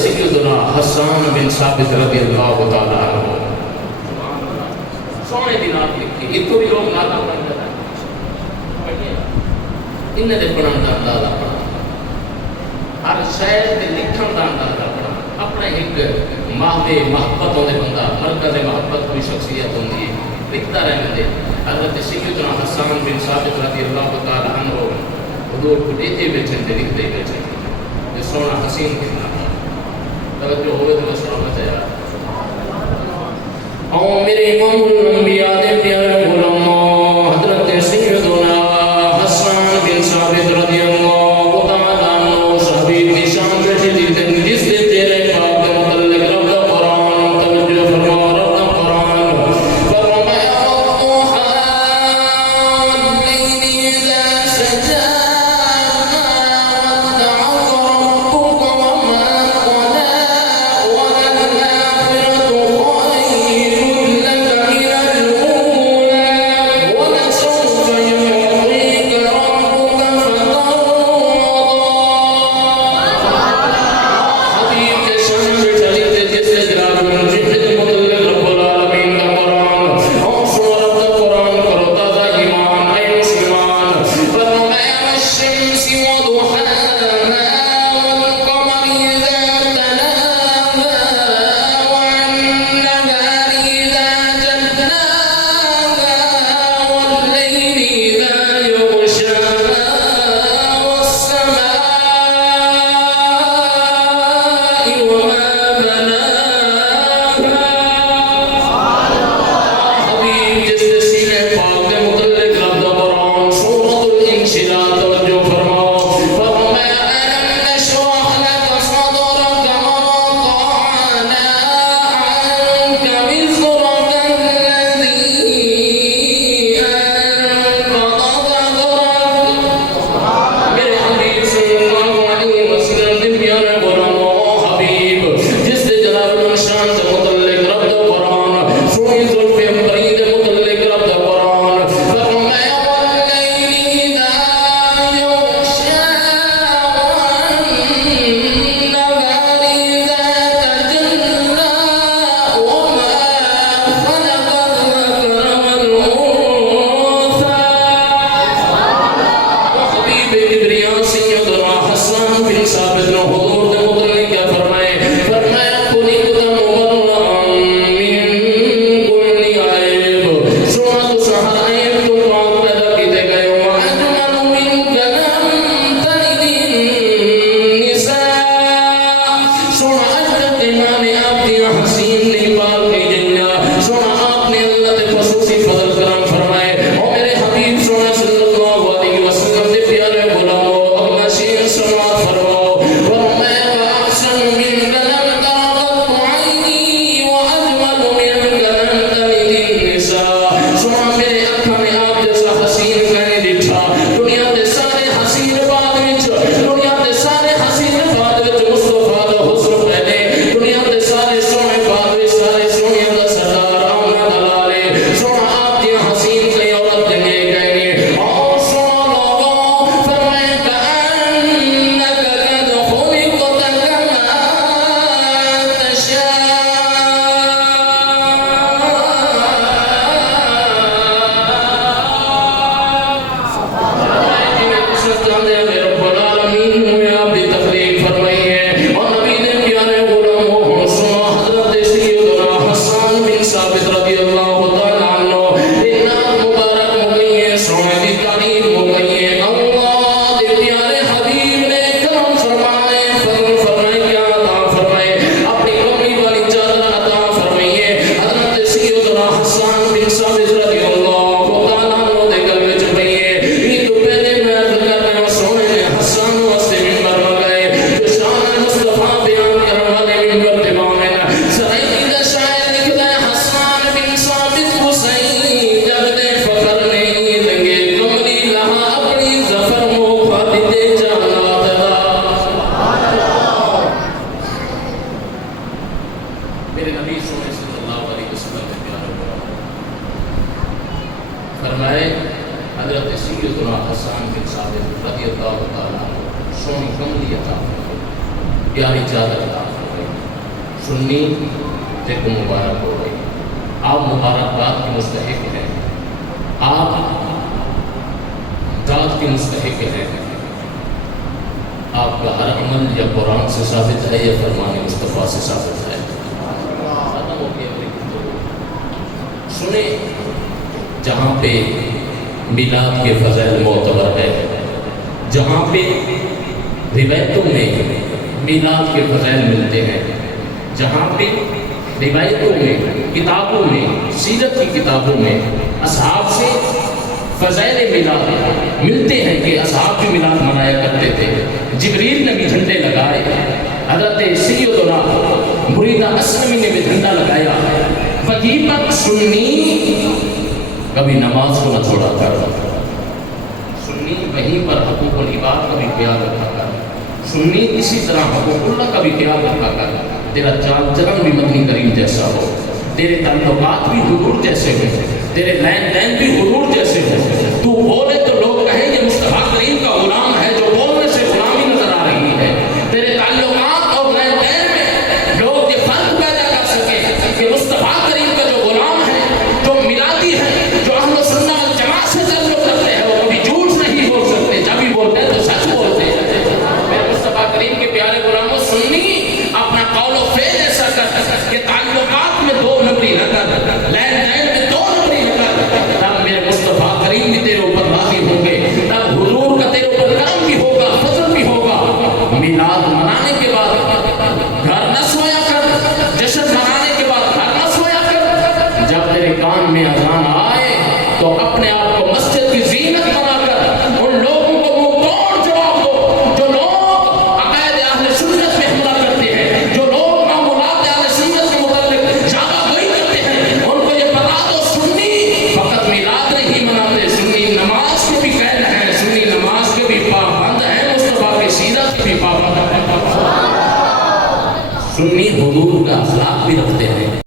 سیدنا حسان بن ثابت رضی اللہ تعالیٰ عنہ سونے دی نات لکھی اتو بھی لوگ ناتا پڑھنے جاتا ہے انہیں دے پڑھن دا اندازہ پڑھا ہر شہر دے لکھن دا اندازہ پڑھا اپنا ایک ماہدے محبت ہونے بندہ مرکز محبت کوئی شخصیت ہوندی ہے لکھتا رہنے دے حضرت سیدنا حسان بن ثابت رضی اللہ تعالیٰ عنہ حضور کو دیتے بیچن دے لکھتے بیچن دے سونا حسین کتنا توجہ ہوئے تو سنا بچایا او میرے امام الانبیاء دے پیارے علماء حضرت سیدنا حسان بن ثابت رضی اللہ تعالیٰ عنہ صحابی کی شان بیٹھے دیتے جس دے تیرے پاک کے متعلق رب دا قرآن توجہ فرما رب دا قرآن فرمایا والضحى والليل إذا سجى فرمائے حضرت سیدنا حسان بن ثابت رضی اللہ تعالیٰ عنہ سونی کملی عطا فرمائے، پیاری چادر عطا فرمائے، سنی دیکھو مبارک ہو گئی، آپ مبارکباد کے مستحق ہیں، آپ داد کے مستحق ہیں، آپ کا ہر عمل یا قرآن سے ثابت ہے یا فرمان مصطفیٰ سے ثابت ہے۔ ختم ہو گیا میری گفتگو۔ سنیں، جہاں پہ میلاد کے فضائل معتبر ہے، جہاں پہ روایتوں میں میلاد کے فضائل ملتے ہیں، جہاں پہ روایتوں میں، کتابوں میں، سیرت کی کتابوں میں اصحاب سے فضائل میلاد ملتے ہیں کہ اصحاب بھی میلاد منایا کرتے تھے، جبریل نے بھی جھنڈے لگائے، حضرت سیدنا مریدہ اسلمی نے بھی جھنڈا لگایا، وہیں پر سنی کبھی نماز کو نہ چھوڑا کر، سنی وہیں پر حقوق العباد کا بھی خیال رکھا کر، سنی اسی طرح حقوق اللہ کا بھی خیال رکھا کر، تیرا چال چلن بھی مدنی کریم جیسا ہو، تیرے تعلقات بھی حضور جیسے ہو، تیرے لین دین بھی حضور جیسے ہو، تو بولے تو لوگ کہیں یہ مصطفیٰ کریم کا غلام ہے، جو بولنے سے غلامی نظر آ رہی ہے، تیرے تعلقات اور لین دین میں لوگ یہ فرق پیدا کر سکے کہ مصطفیٰ کریم کا جو غلام ہے، جو میلادی ہے، جو اہل سنت والجماعت سے تعلق رکھتے ہیں، وہ کبھی جھوٹ نہیں بول سکتے، جب بھی بولتے ہیں تو سچ بولتے ہیں۔ میرے مصطفیٰ کریم کے پیارے غلاموں، سنی اپنا قول و فعل ایسا کر کہ تعلقات میں دو نمبری نہ کر، لین دین میں دو نمبری نہ کر، تب میرے مصطفیٰ کریم بھی تیرے اوپر راضی ہوں گے، تب حضور کا تیرے اوپر کرم بھی ہوگا، فضل بھی ہوگا۔ میلاد منانے کے بعد گھر نہ سویا کر، جشن منانے کے بعد گھر نہ سویا کر، جب تیرے کان میں اذان آئے تو اپنے آپ کو مسجد کی زینت بنا کر ان لوگوں کو منہ توڑ جواب دو جو لوگ عقائد اہل سنت میں حملہ کرتے ہیں، جو لوگ معمولات اہل سنت کے متعلق زیادہ گوئی کرتے ہیں، ان کو یہ بتا دو سنی فقط میلاد نہیں مناتے، سنی نماز کے بھی قائل ہیں، سنی نماز کے بھی پابند ہیں، مصطفیٰ کی سیرت کے بھی پابند ہیں، سنی حضور کا اخلاق بھی رکھتے ہیں۔